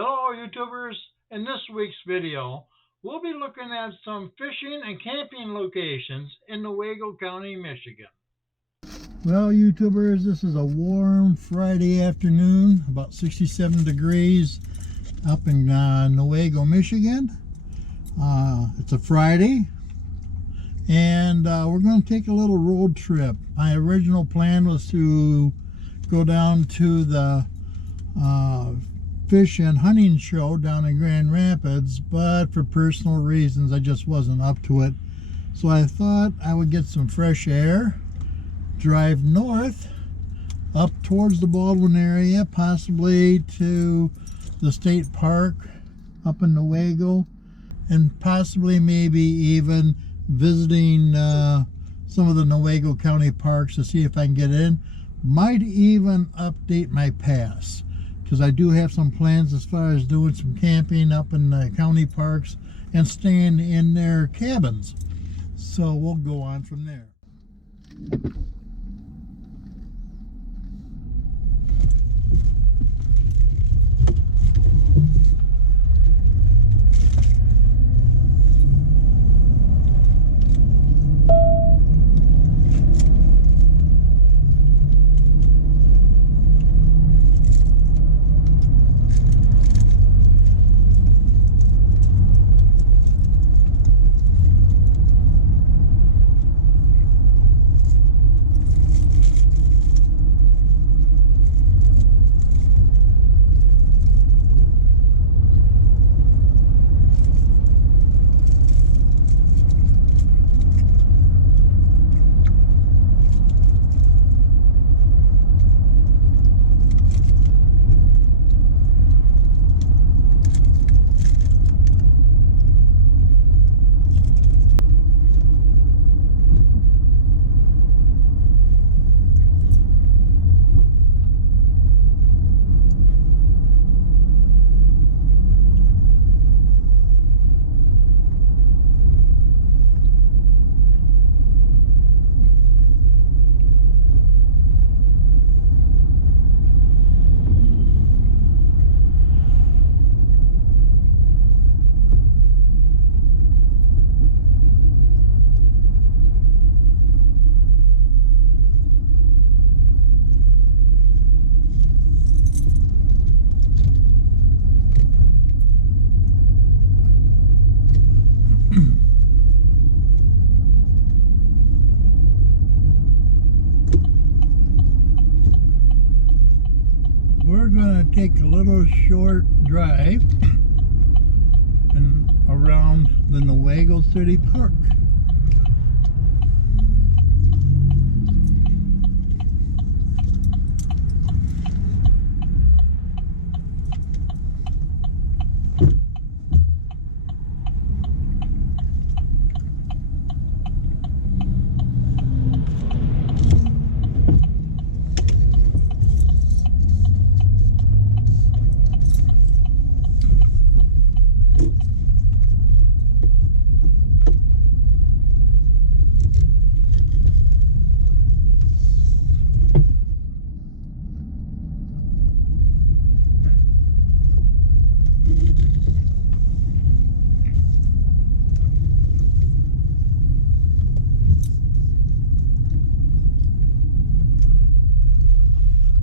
Hello YouTubers, in this week's video we'll be looking at some fishing and camping locations in Newaygo County, Michigan. Well YouTubers, this is a warm Friday afternoon, about 67 degrees up in Newaygo, Michigan. It's a Friday and we're going to take a little road trip. My original plan was to go down to the fish and hunting show down in Grand Rapids, but for personal reasons I just wasn't up to it. So I thought I would get some fresh air, drive north up towards the Baldwin area, possibly to the state park up in Newaygo, and possibly maybe even visiting some of the Newaygo County parks to see if I can get in. Might even update my pass, because I do have some plans as far as doing some camping up in the county parks and staying in their cabins. So we'll go on from there. We're going to take a little short drive and around the Newaygo City Park.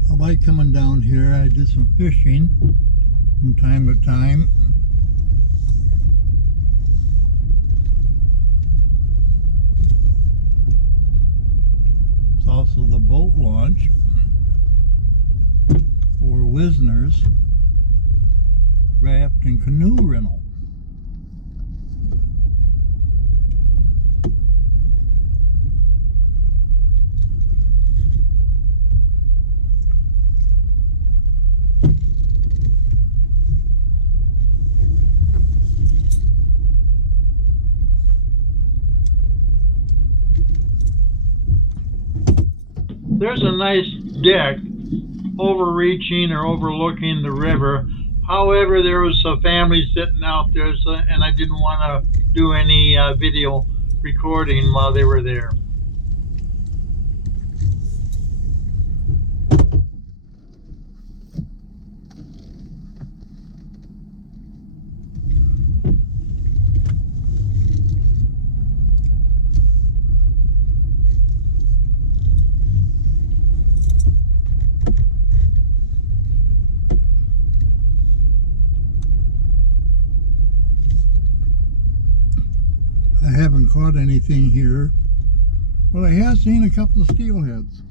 I like coming down here. I did some fishing from time to time. It's also the boat launch for Wisner's raft and canoe rental. There's a nice deck overreaching or overlooking the river. However, there was a family sitting out there, and I didn't want to do any video recording while they were there. haven't caught anything here, but I have seen a couple of steelheads.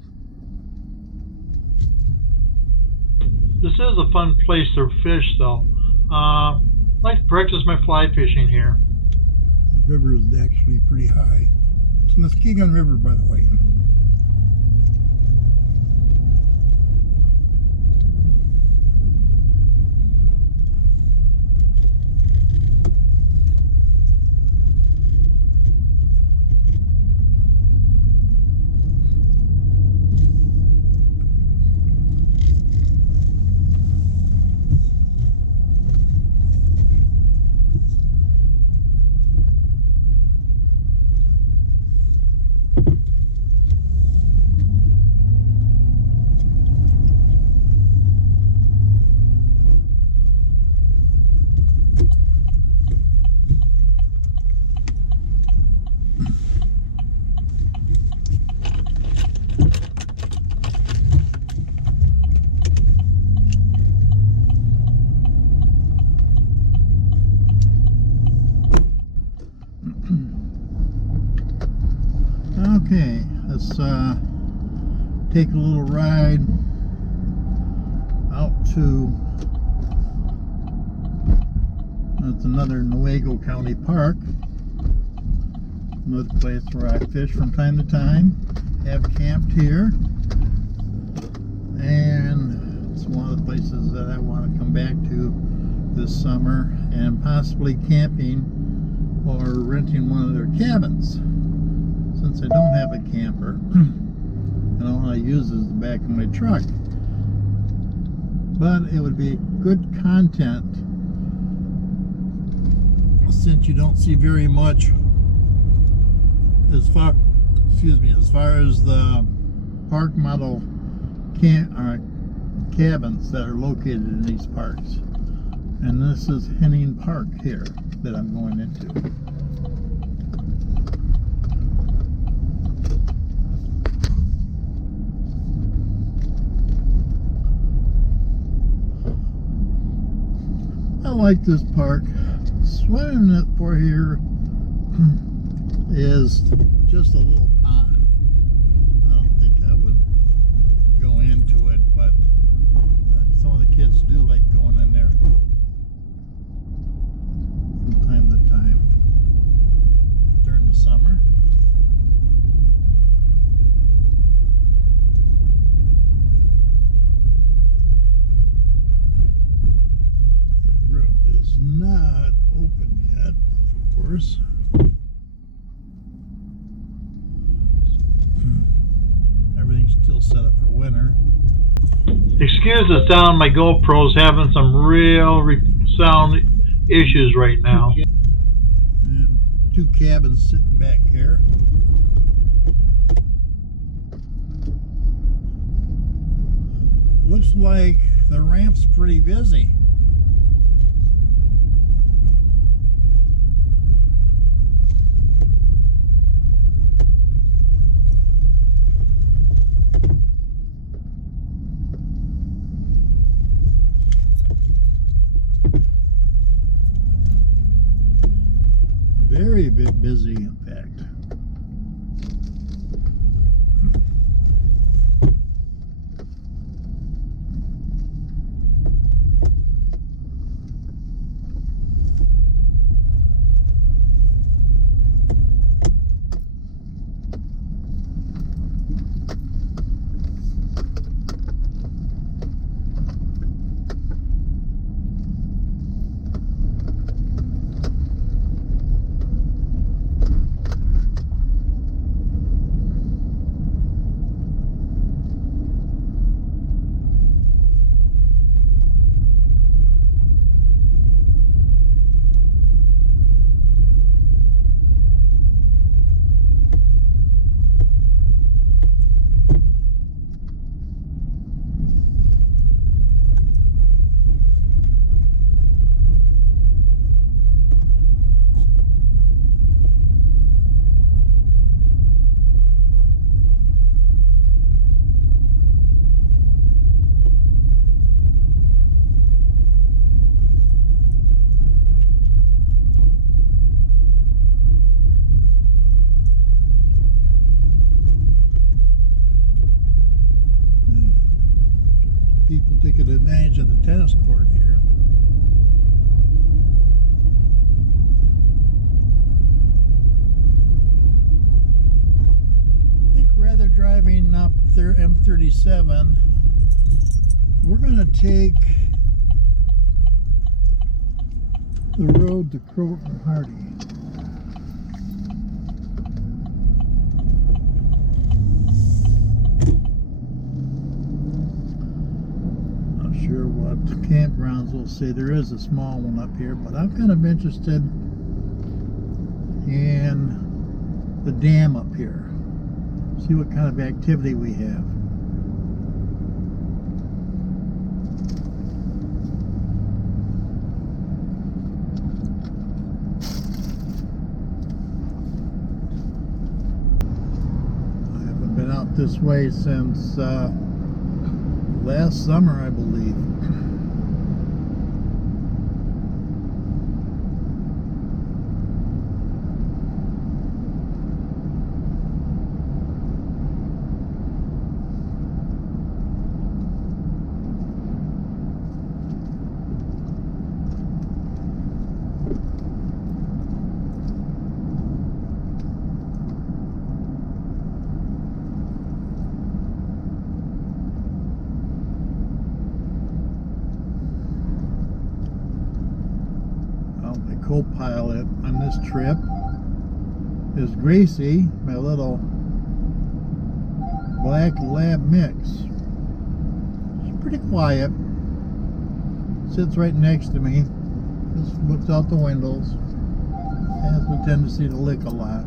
This is a fun place to fish, though. I like to practice my fly fishing here. The river is actually pretty high. It's the Muskegon River, by the way. Okay, let's take a little ride out to, that's another Newaygo County park, another place where I fish from time to time, have camped here, and it's one of the places that I want to come back to this summer, and possibly camping or renting one of their cabins. Since I don't have a camper, and all I use is the back of my truck. But it would be good content, since you don't see very much as far as the park model cabins that are located in these parks. And this is Henning Park here that I'm going into. I like this park. Swimming it for here is just a little pond. I don't think I would go into it, but some of the kids do like going in there from time to time during the summer. Not open yet, of course. Everything's still set up for winter. Excuse the sound, my GoPro's having some real sound issues right now. And two cabins sitting back here. Looks like the ramp's pretty busy. Very busy, in fact. 537. We're going to take the road to Croton Hardy. Not sure what the campgrounds will say. There is a small one up here, but I'm kind of interested in the dam up here. See what kind of activity we have. I haven't been out this way since last summer, I believe. Co-pilot on this trip is Gracie, my little black lab mix. She's pretty quiet, sits right next to me, just looks out the windows, has a tendency to lick a lot,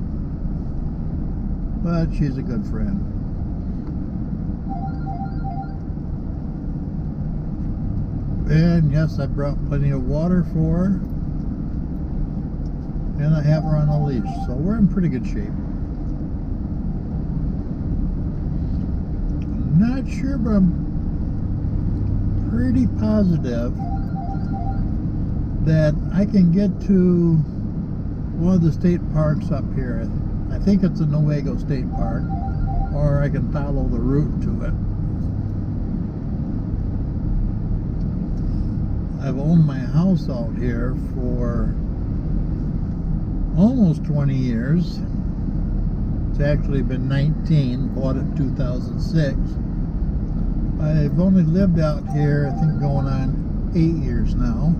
but she's a good friend. And yes, I brought plenty of water for her. And I have her on a leash, so we're in pretty good shape. I'm not sure, but I'm pretty positive that I can get to one of the state parks up here. I think it's the Newaygo State Park, or I can follow the route to it. I've owned my house out here for almost 20 years. It's actually been 19, bought it in 2006. I've only lived out here, I think going on 8 years now.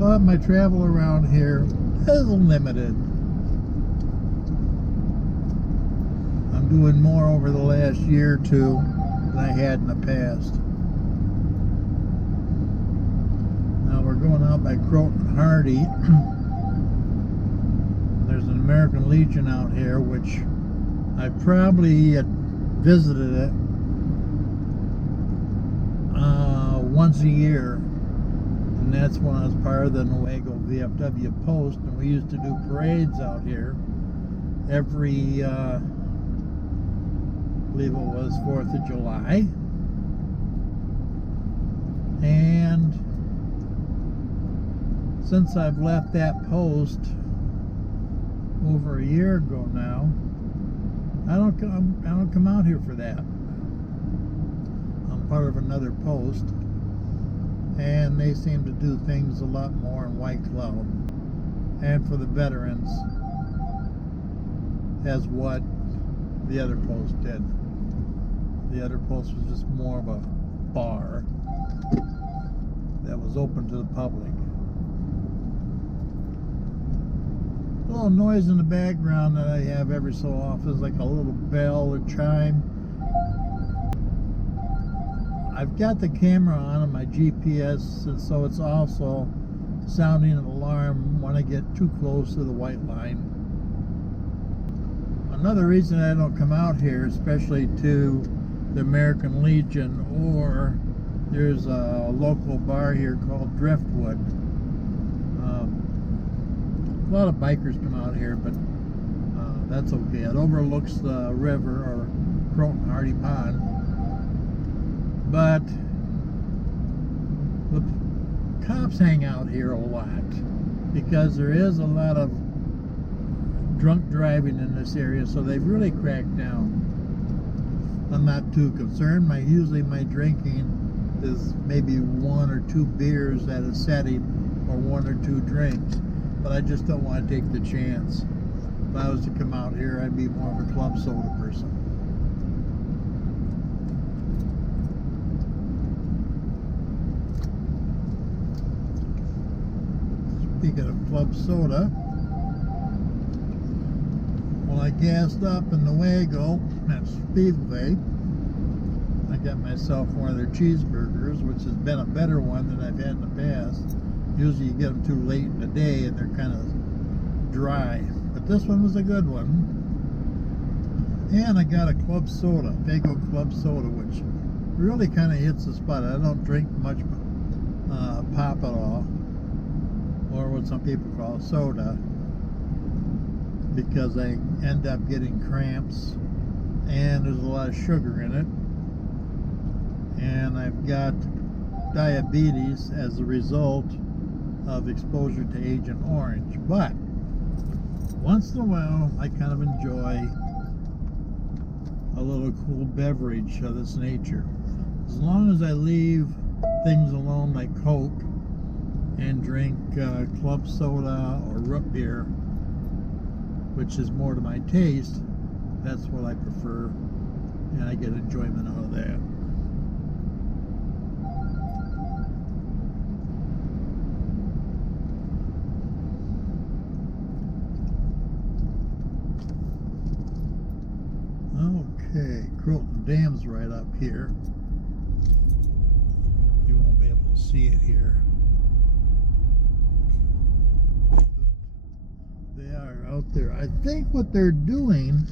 But my travel around here is limited. I'm doing more over the last year or two than I had in the past. We're going out by Croton Hardy. There's an American Legion out here, which I probably visited it once a year, and that's when I was part of the Newaygo VFW post, and we used to do parades out here every I believe it was 4th of July. And since I've left that post over a year ago now, I don't come out here for that. I'm part of another post, and they seem to do things a lot more in White Cloud and for the veterans as what the other post did. The other post was just more of a bar that was open to the public. A little noise in the background that I have every so often is like a little bell or chime. I've got the camera on my GPS, and so it's also sounding an alarm when I get too close to the white line. Another reason I don't come out here, especially to the American Legion, or there's a local bar here called Driftwood. A lot of bikers come out here, but that's okay. It overlooks the river, or Croton Hardy Pond. But the cops hang out here a lot because there is a lot of drunk driving in this area, so they've really cracked down. I'm not too concerned. Usually my drinking is maybe 1 or 2 beers at a setting, or 1 or 2 drinks, but I just don't want to take the chance. if I was to come out here, I'd be more of a club soda person. Speaking of club soda, well, I gassed up in Newaygo at Speedway. I got myself one of their cheeseburgers, which has been a better one than I've had in the past. Usually you get them too late in the day and they're kind of dry, but this one was a good one. And I got a club soda, Newaygo club soda, which really kind of hits the spot. I don't drink much pop at all, or what some people call soda, because I end up getting cramps and there's a lot of sugar in it, and I've got diabetes as a result of exposure to Agent Orange. But once in a while I kind of enjoy a little cool beverage of this nature, as long as I leave things alone like Coke and drink club soda or root beer, which is more to my taste. That's what I prefer, and I get enjoyment out of that. Okay, Croton Dam's right up here. You won't be able to see it here. They are out there. I think what they're doing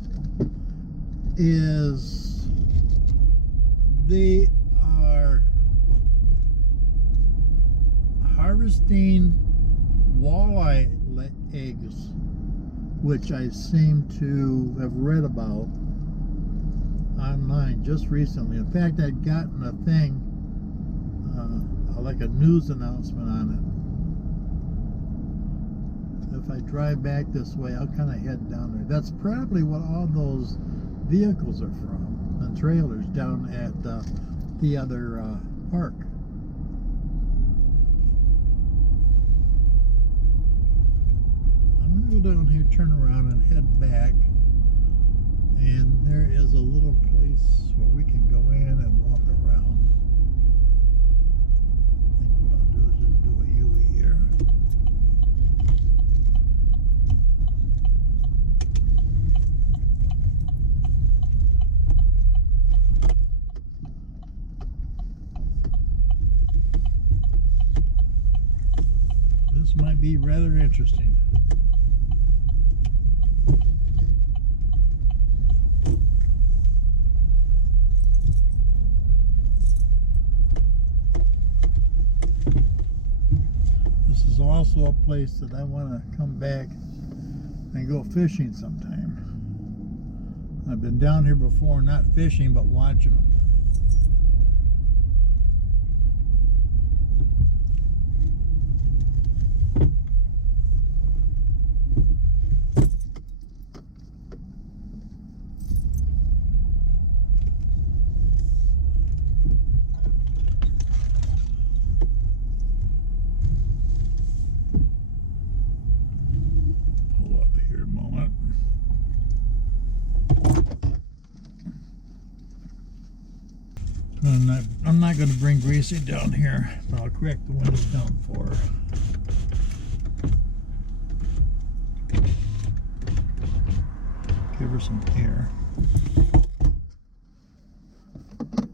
is they are harvesting walleye eggs, which I seem to have read about online just recently. In fact, I'd gotten a thing, like a news announcement on it. If I drive back this way, I'll kind of head down there. That's probably what all those vehicles are from, the trailers down at the other park. I'm going to go down here, turn around, and head back. And there is a little place where we can go in and walk around. I think what I'll do is just do a U here. This might be rather interesting. Also a place that I want to come back and go fishing sometime. I've been down here before, not fishing, but watching them. I'm not going to bring Greasy down here, but I'll crack the windows down for her. Give her some air.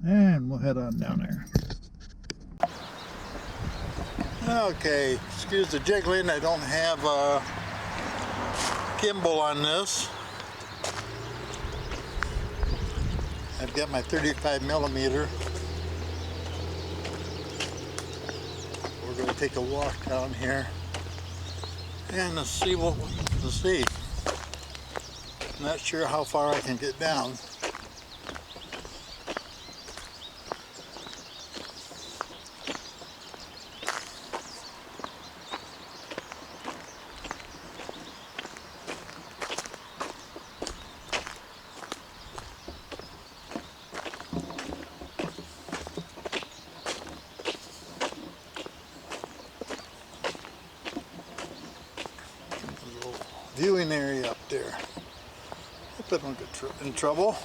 And we'll head on down there. Okay, excuse the jiggling. I don't have a gimbal on this. I've got my 35mm. We're going to take a walk down here and see what we can see. Not sure how far I can get down. Viewing area. there. Hope I don't get in trouble.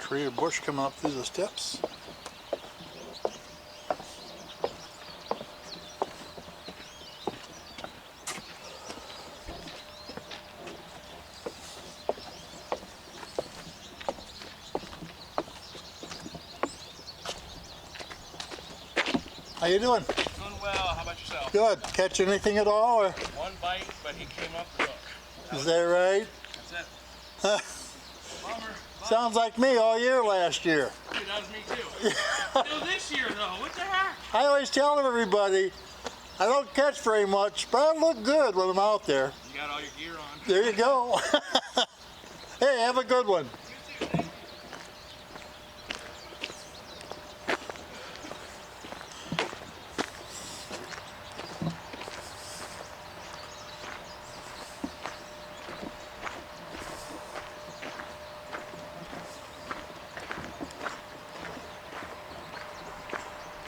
Tree or bush coming up through the steps. How you doing? Doing well. How about yourself? Good. Catch anything at all? Or? One bite, but he came up the hook. Is that right? That's it. Bummer. Sounds like me all year last year. That was me too. Still this year though. What the heck? I always tell everybody, I don't catch very much, but I look good when I'm out there. You got all your gear on. There you go. Hey, have a good one. You too.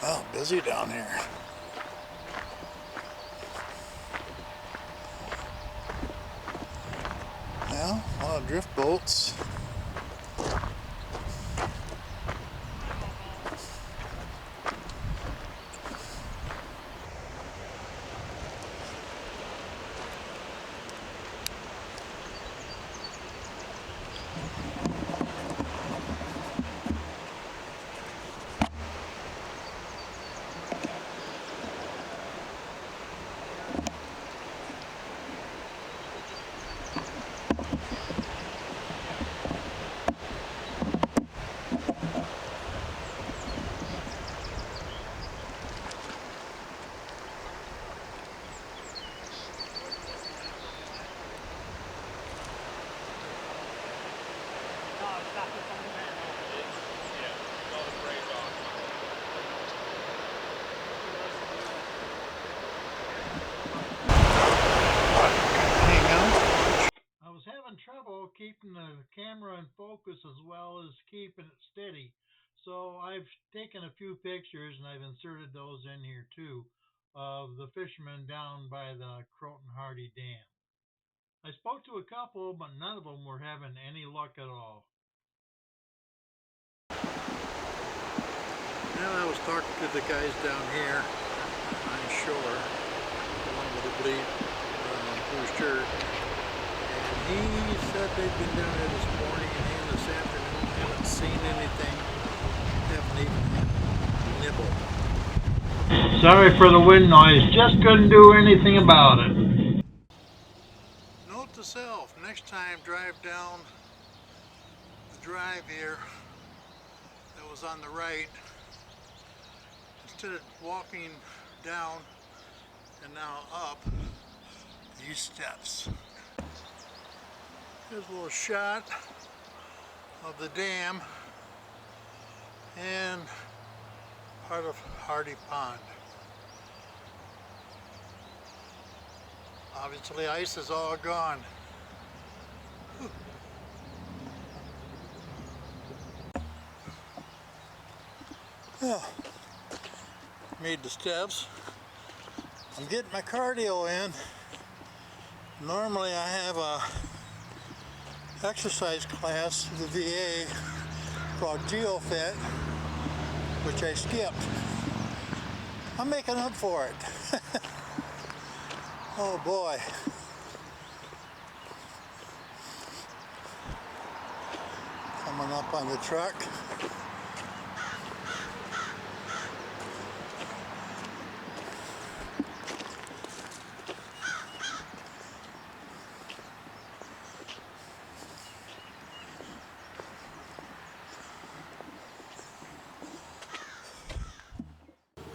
Well, busy down here. Well, a lot of drift boats. I was having trouble keeping the camera in focus as well as keeping it steady. So I've taken a few pictures and I've inserted those in here too of the fishermen down by the Croton Hardy Dam. I spoke to a couple, but none of them were having any luck at all. Well, I was talking to the guys down here on shore, the one with the blue shirt, and he said they'd been down there this morning and this afternoon, haven't seen anything, haven't even had a nibble. Sorry for the wind noise, just couldn't do anything about it. Note to self, next time drive down the drive here that was on the right, instead of walking down and now up these steps. Here's a little shot of the dam and part of Hardy Pond. Obviously ice is all gone. Whew. Well, made the steps. I'm getting my cardio in. Normally I have a exercise class at the VA called GeoFit, which I skipped. I'm making up for it. Oh boy. Coming up on the truck.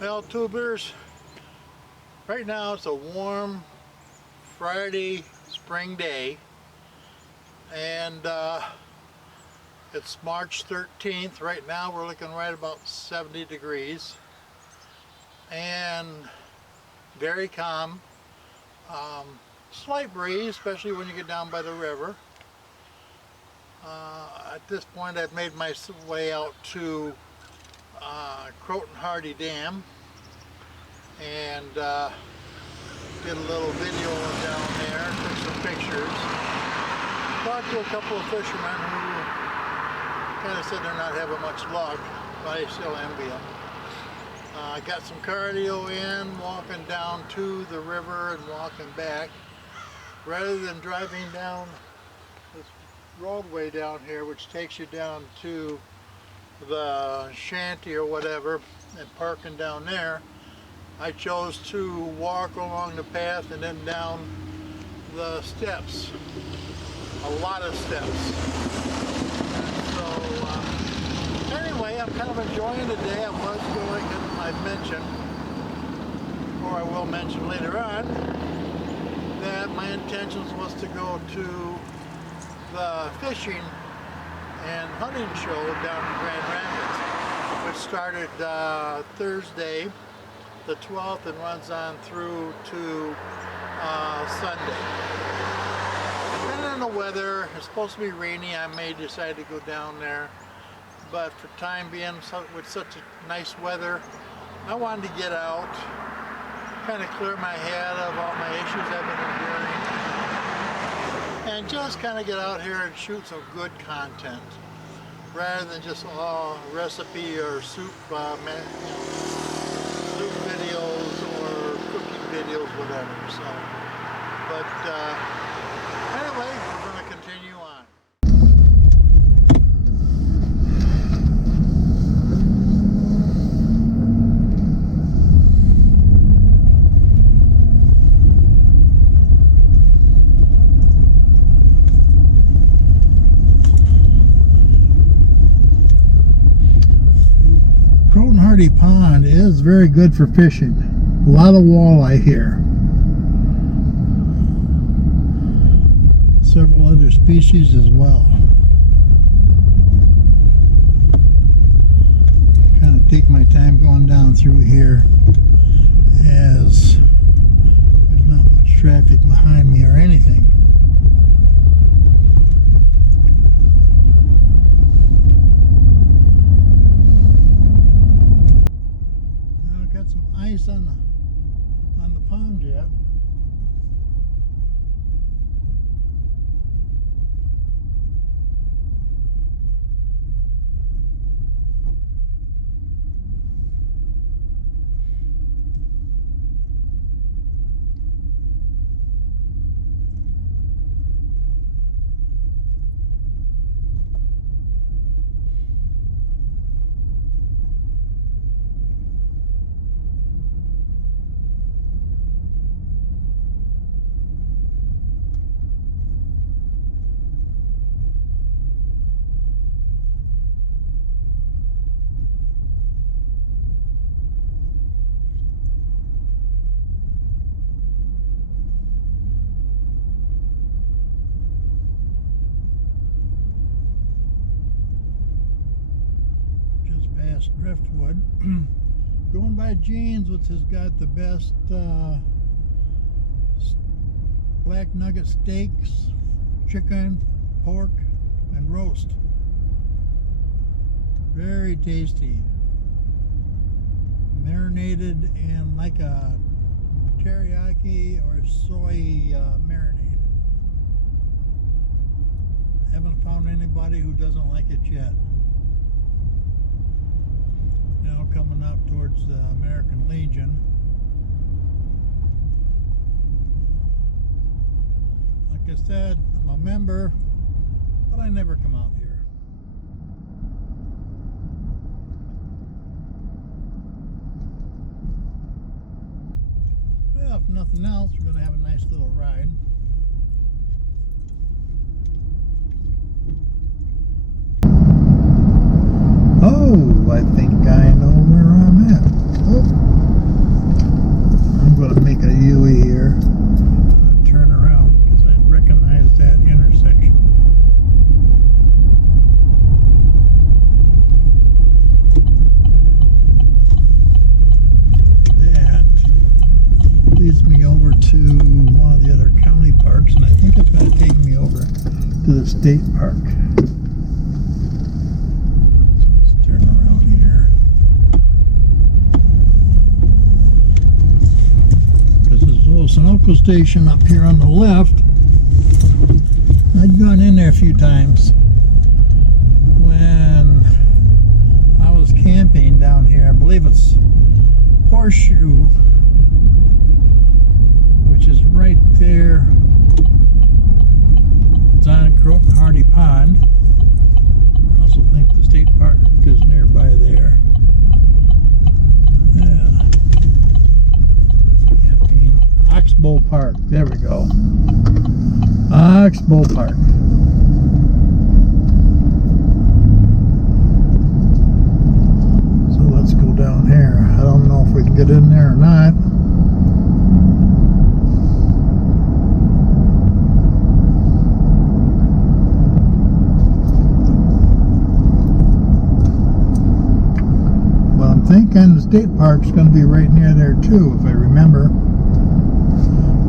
Well, tubers, right now it's a warm Friday spring day. and it's March 13th. Right now we're looking right about 70 degrees and very calm. Slight breeze, especially when you get down by the river. At this point I've made my way out to Croton Hardy Dam and did a little video down there, took some pictures. Talked to a couple of fishermen who kind of said they're not having much luck, but I still envy them. I got some cardio in, walking down to the river and walking back. Rather than driving down this roadway down here, which takes you down to the shanty or whatever, and parking down there, I chose to walk along the path and then down the steps. A lot of steps. So anyway, I'm kind of enjoying the day. I was going, and I mentioned, or I will mention later on, that my intentions was to go to the fishing and hunting show down in Grand Rapids, which started Thursday the 12th and runs on through to Sunday. Depending on the weather, it's supposed to be rainy. I may decide to go down there, but for time being, with such a nice weather, I wanted to get out, kind of clear my head of all my issues I've been enduring, and just kind of get out here and shoot some good content, rather than just recipe or soup videos or cooking videos, whatever. So, but anyway, we're going to continue on. Croton Hardy Pond is very good for fishing. A lot of walleye here. Several other species as well. Kind of take my time going down through here as there's not much traffic behind me or anything. Ice on the pond yet. Driftwood. Going by Jeans, which has got the best black nugget steaks, chicken, pork, and roast. Very tasty. Marinated in like a teriyaki or soy marinade. Haven't found anybody who doesn't like it yet. Now coming up towards the American Legion. Like I said, I'm a member, but I never come out here. Well, if nothing else, we're going to have a nice little ride. Oh, I think I know where I'm at. Oh. I'm going to make a U-turn here. Turn around because I recognize that intersection. to one of the other county parks, and I think it's going to take me over to the state park. So let's turn around here. This is a little Sunoco station up here on the left. I'd gone in there a few times when I was camping down here. I believe it's Horseshoe, which is right there. It's on Croton Hardy Pond. I also think the state park is nearby there. Yeah. Camping. Oxbow Park. There we go. Oxbow Park. So let's go down here. I don't know if we can get in there or not. Well, I'm thinking the state park's going to be right near there too, if I remember.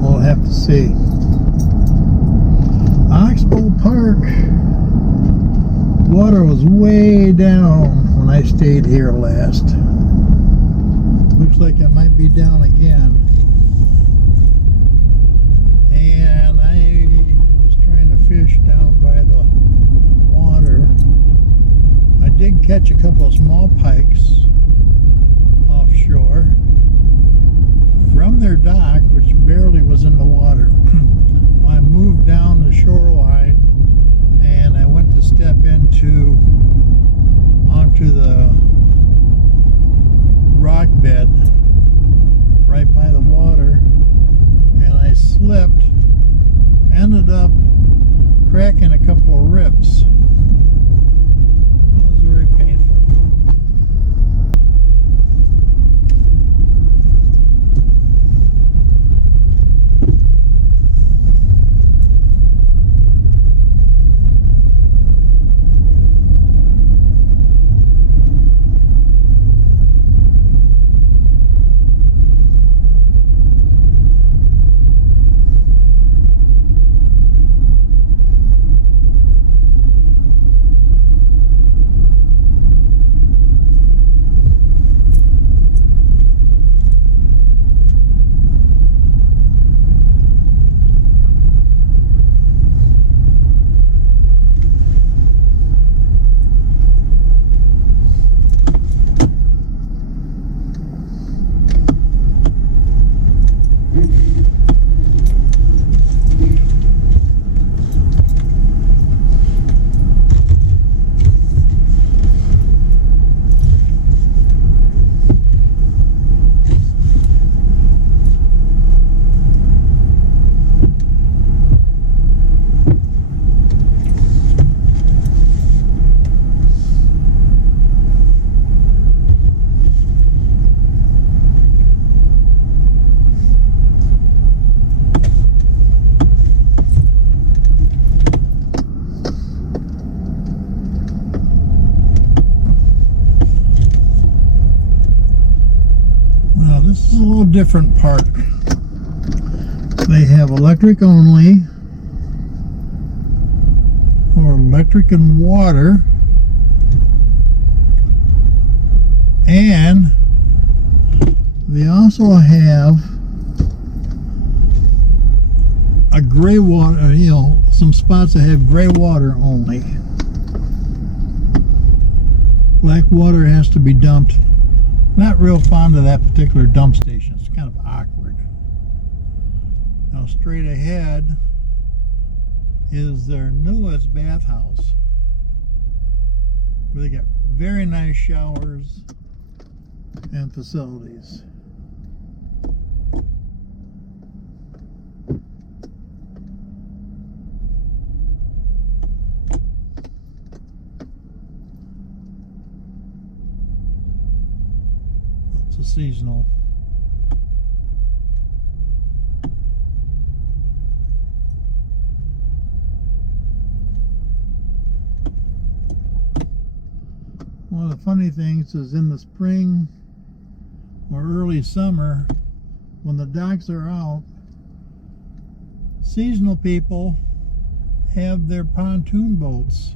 We'll have to see. Oxbow Park. Water was way down when I stayed here last. Looks like it might be down again. And I was trying to fish down by the water. I did catch a couple of small pikes offshore from their dock, which barely was in the water. I moved down the shoreline and I went to step onto the rock bed right by the water, and I slipped, ended up cracking a couple of ribs. That was very painful. This is a little different park. They have electric only, or electric and water, and they also have a gray water, some spots that have gray water only. Black water has to be dumped. Not real fond of that particular dump station. It's kind of awkward. Now straight ahead is their newest bathhouse, where they got very nice showers and facilities. It's a seasonal. One of the funny things is in the spring or early summer, when the docks are out, seasonal people have their pontoon boats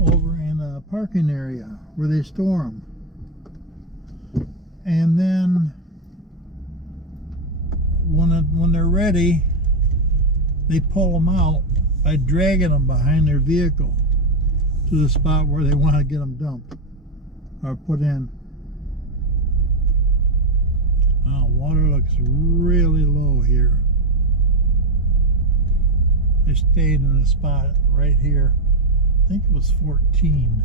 over in a parking area where they store them. And then when they're ready, they pull them out by dragging them behind their vehicle to the spot where they want to get them dumped or put in. Oh, water looks really low here. They stayed in a spot right here. I think it was 14,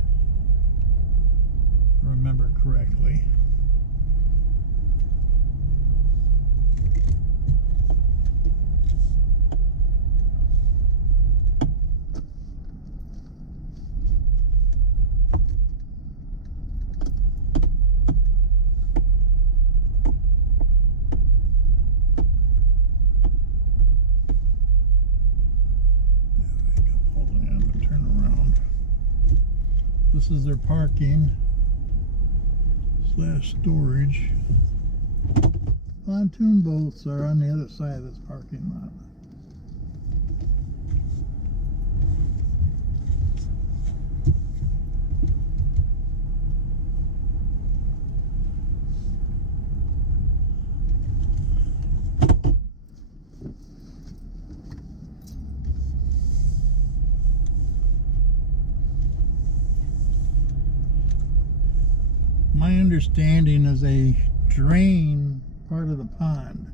if I remember correctly. This is their parking / storage. Pontoon boats are on the other side of this parking lot. My understanding is they drain part of the pond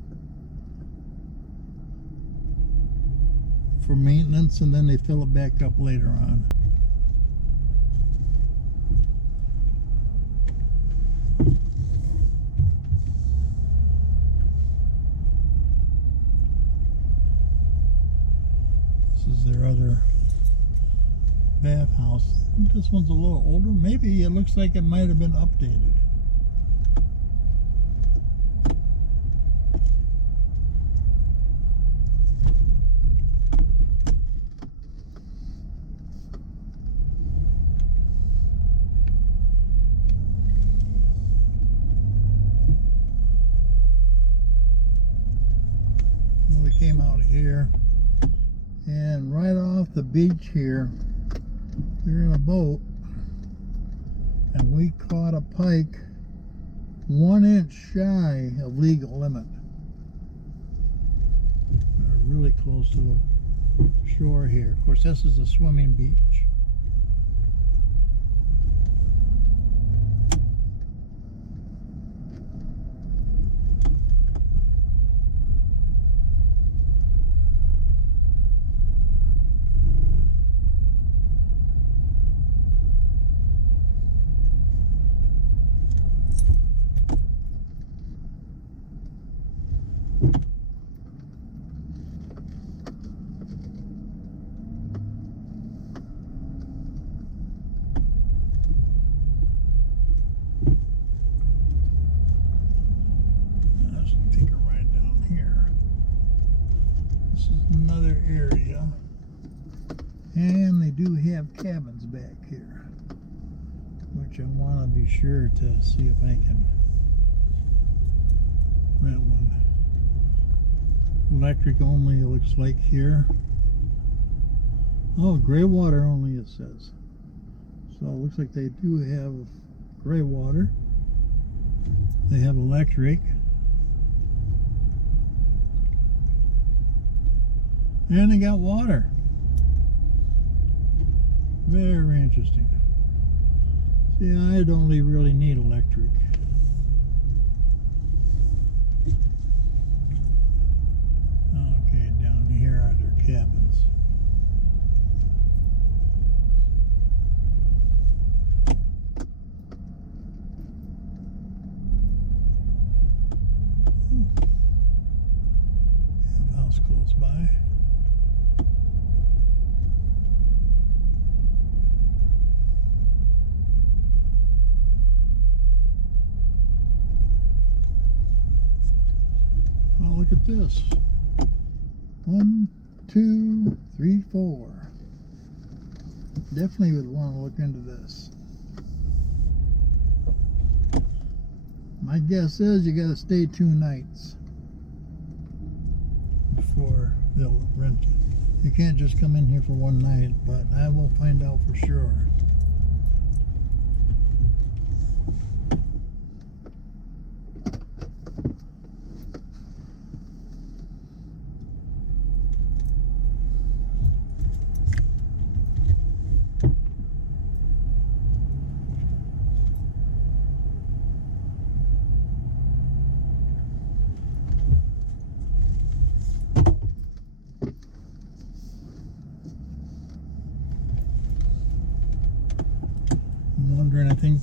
for maintenance and then they fill it back up later on. This is their other bathhouse. This one's a little older. Maybe it looks like it might have been updated. Well, we came out here and right off the beach here we're in a boat and we caught a pike 1 inch shy of legal limit. We're really close to the shore here. Of course, this is a swimming beach. Another area, and they do have cabins back here, which I want to be sure to see if I can rent one. Electric only, it looks like here. Oh, gray water only, it says. So it looks like they do have gray water. They have electric. And they got water. Very interesting. See, I don't really need electric. Okay, down here are their cabins. Have a house close by. Look at this. 1, 2, 3, 4. Definitely would want to look into this. My guess is you got to stay 2 nights before they'll rent it. You can't just come in here for one night, but I will find out for sure. I'm wondering, I think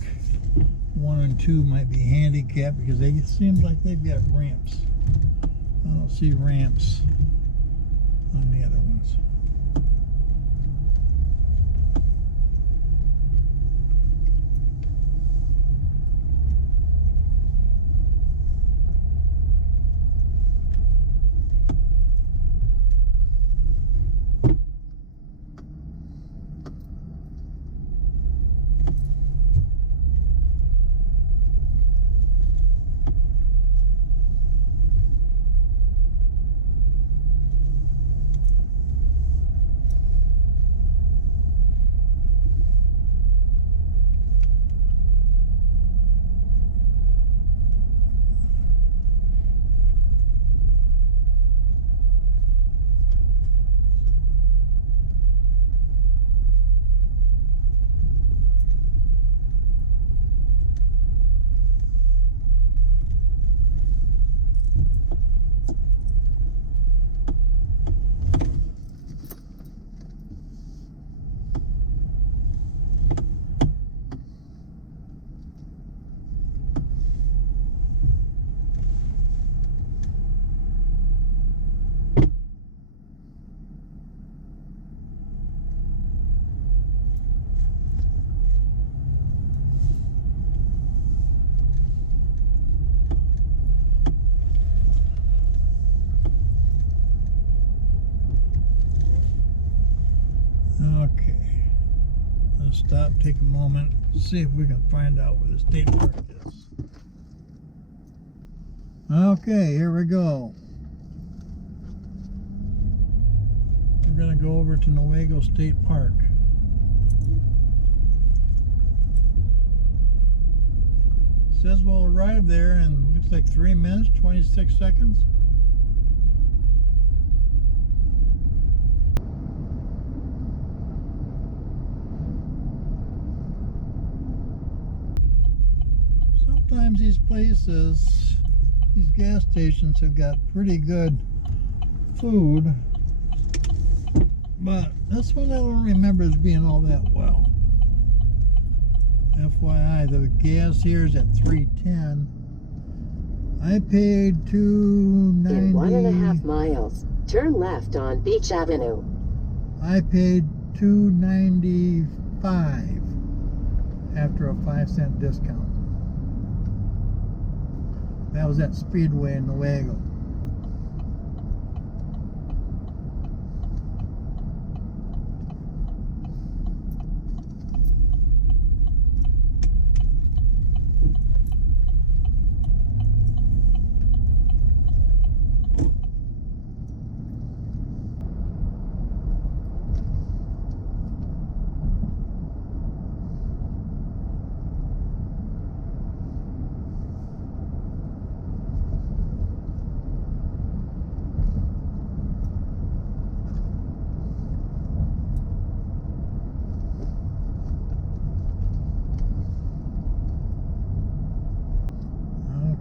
1 and 2 might be handicapped because it seems like they've got ramps. I don't see ramps on the other ones. Okay, let's stop, take a moment, see if we can find out where the state park is. Okay, here we go. We're gonna go over to Newaygo State Park. Says we'll arrive there in, looks like 3 minutes, 26 seconds. Sometimes these places, these gas stations have got pretty good food, but this one I don't remember as being all that well. FYI, the gas here is at $3.10. I paid $2.90. In 1.5 miles, turn left on Beach Avenue. I paid $2.95 after a 5-cent discount. That was at Speedway in Newaygo.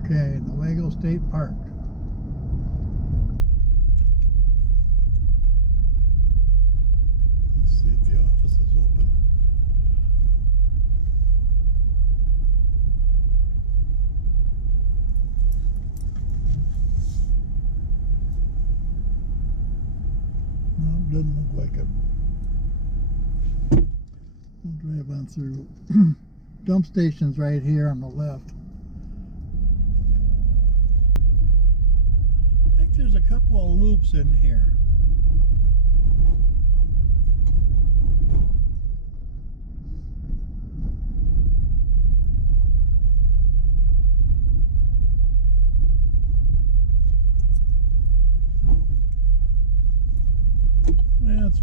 Okay, Newaygo State Park. Let's see if the office is open. No, it doesn't look like it. We'll drive on through. Dump station's right here on the left. There's a couple of loops in here.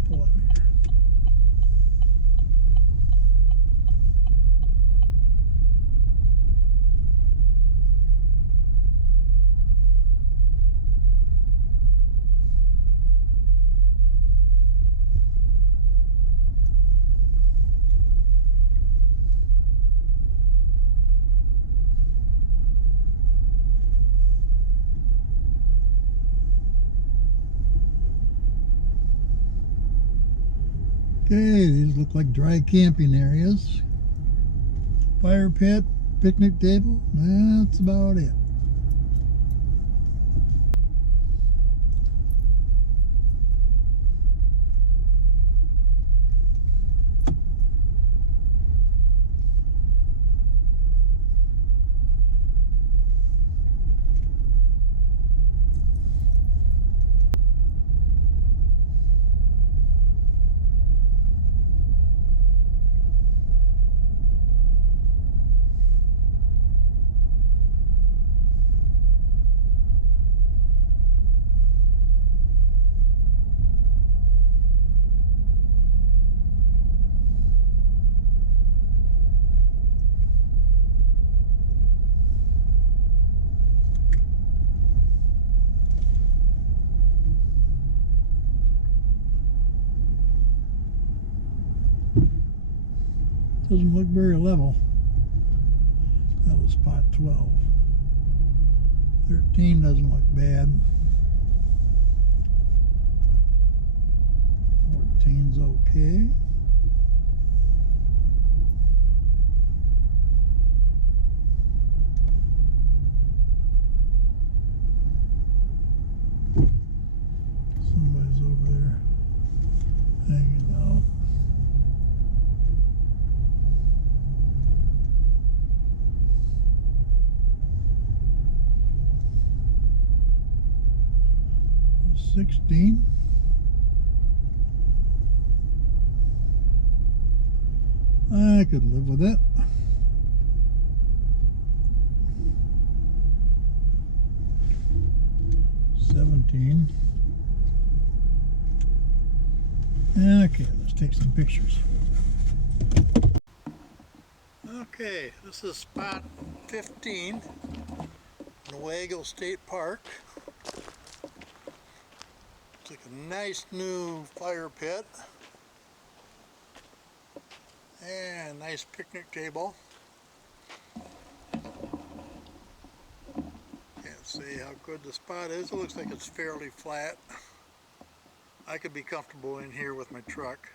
pull in here. Okay, these look like dry camping areas. Fire pit, picnic table, that's about it. Doesn't look very level. That was spot 12. 13 doesn't look bad. 14's okay. Somebody's over there hanging out. $16. I could live with it. $17. Okay, let's take some pictures. Okay, this is spot 15, Newaygo State Park. It's like a nice new fire pit and a nice picnic table. Can't see how good the spot is. It looks like it's fairly flat. I could be comfortable in here with my truck.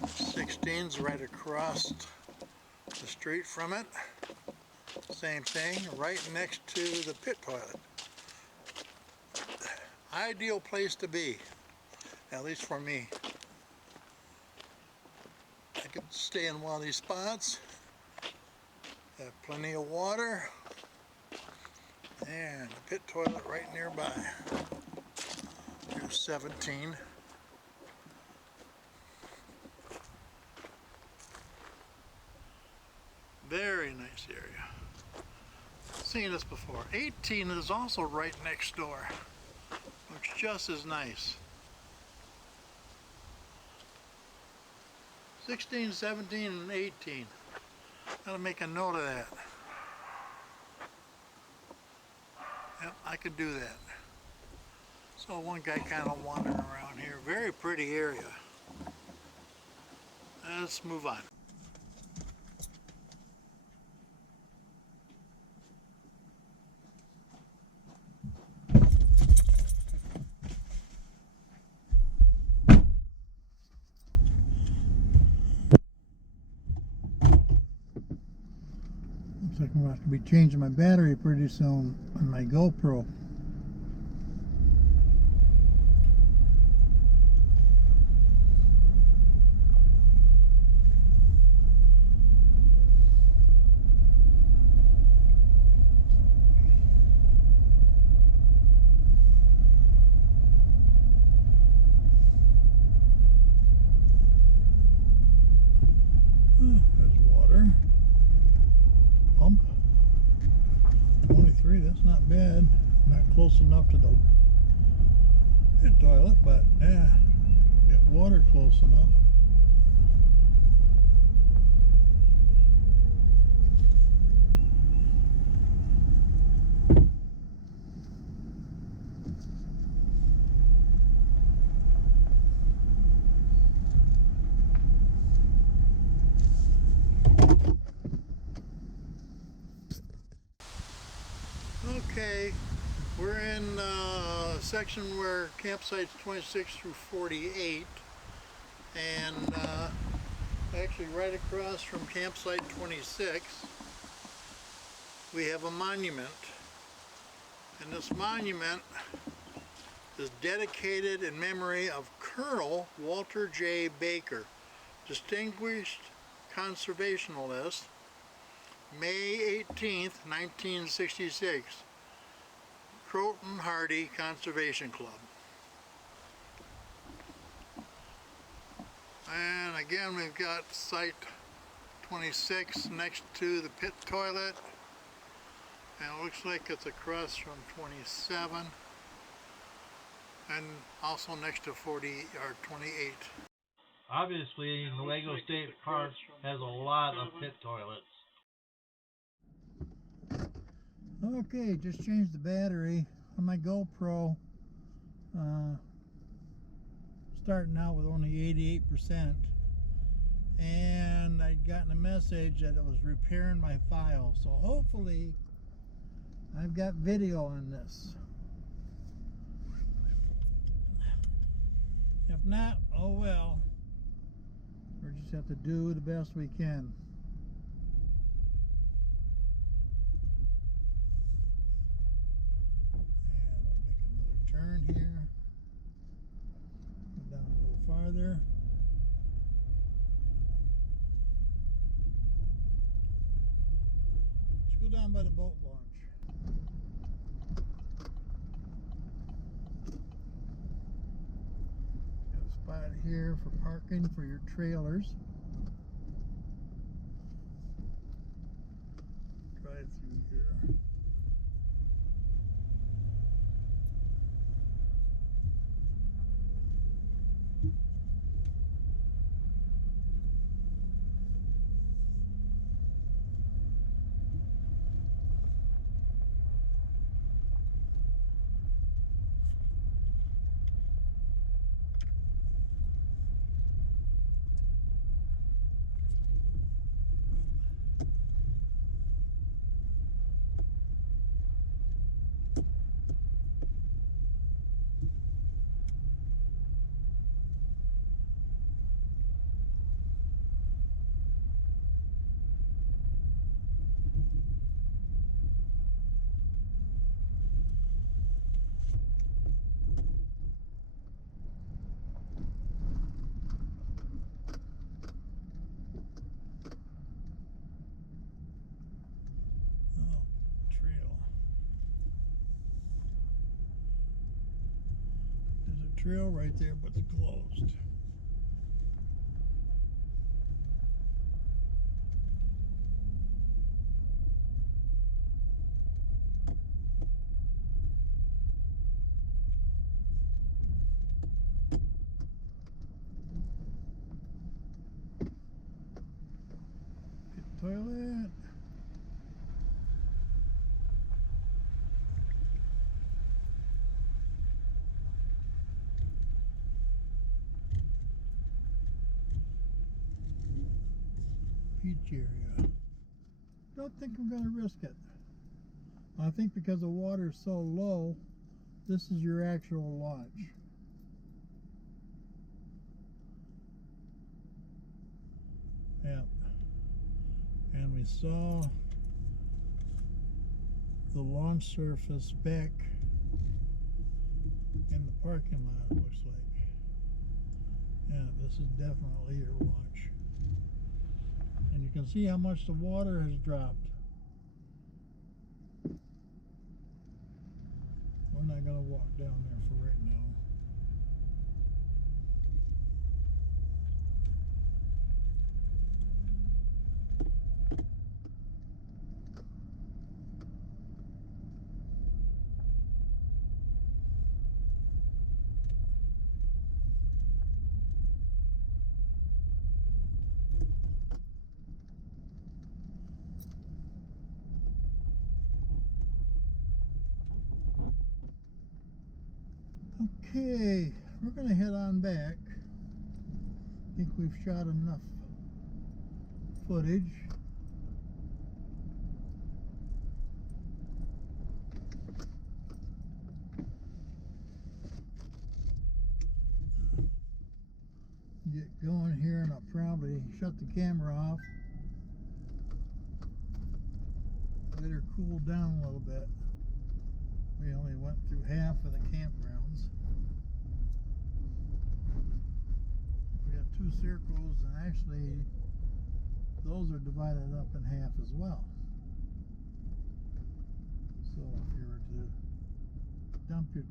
16's right across the street from it. Same thing, right next to the pit toilet. Ideal place to be, at least for me. I could stay in one of these spots, have plenty of water, and the pit toilet right nearby. Here's 17. Very nice area. Seen this before. 18 is also right next door. Looks just as nice. 16, 17, and 18. Gotta make a note of that. Yep, I could do that. So one guy kind of wandering around here. Very pretty area. Let's move on. Looks like I'm going to have to be changing my battery pretty soon on my GoPro. There's water. Pump. 23, that's not bad. Not close enough to the pit toilet, but yeah, get water close enough. Okay, we're in a section where campsites 26 through 48, and actually right across from campsite 26 we have a monument, and this monument is dedicated in memory of Colonel Walter J. Baker, distinguished conservationist, May 18th, 1966, Croton Hardy Conservation Club. And again, we've got site 26 next to the pit toilet, and it looks like it's across from 27, and also next to 40 or 28. Obviously, Newaygo State Park has a lot of pit toilets. Okay, just changed the battery on my GoPro. Starting out with only 88%, and I'd gotten a message that it was repairing my file, so hopefully I've got video on this. If not, oh well, we just have to do the best we can. And we'll make another turn here, go down a little farther. Let's go down by the boat launch. Got a spot here for parking for your trailers. Drive through here. Trail right there, but it's closed. Pit toilet. Beach area. Don't think I'm going to risk it. I think because the water is so low, this is your actual launch. Yep. And we saw the launch surface back in the parking lot, it looks like. Yeah, this is definitely your launch. And you can see how much the water has dropped. We're not going to walk down there for right now. Okay, we're gonna head on back. I think we've shot enough footage. Get going here, and I'll probably shut the camera off. Let her cool down a little bit. We only went through half of the campgrounds. We got 2 circles, and actually those are divided up in half as well. So if you were to dump your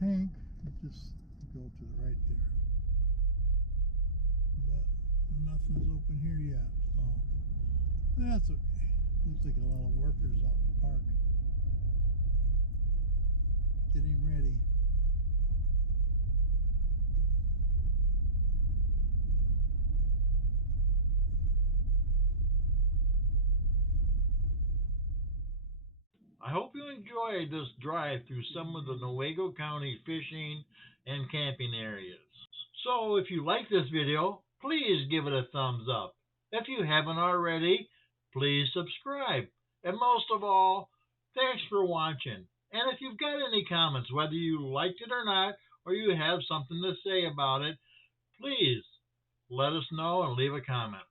tank, you just go to the right there. But nothing's open here yet, so that's okay. Looks like a lot of workers out in the park getting ready. I hope you enjoyed this drive through some of the Newaygo County fishing and camping areas. So if you like this video, please give it a thumbs up. If you haven't already, please subscribe. And most of all, thanks for watching. And if you've got any comments, whether you liked it or not, or you have something to say about it, please let us know and leave a comment.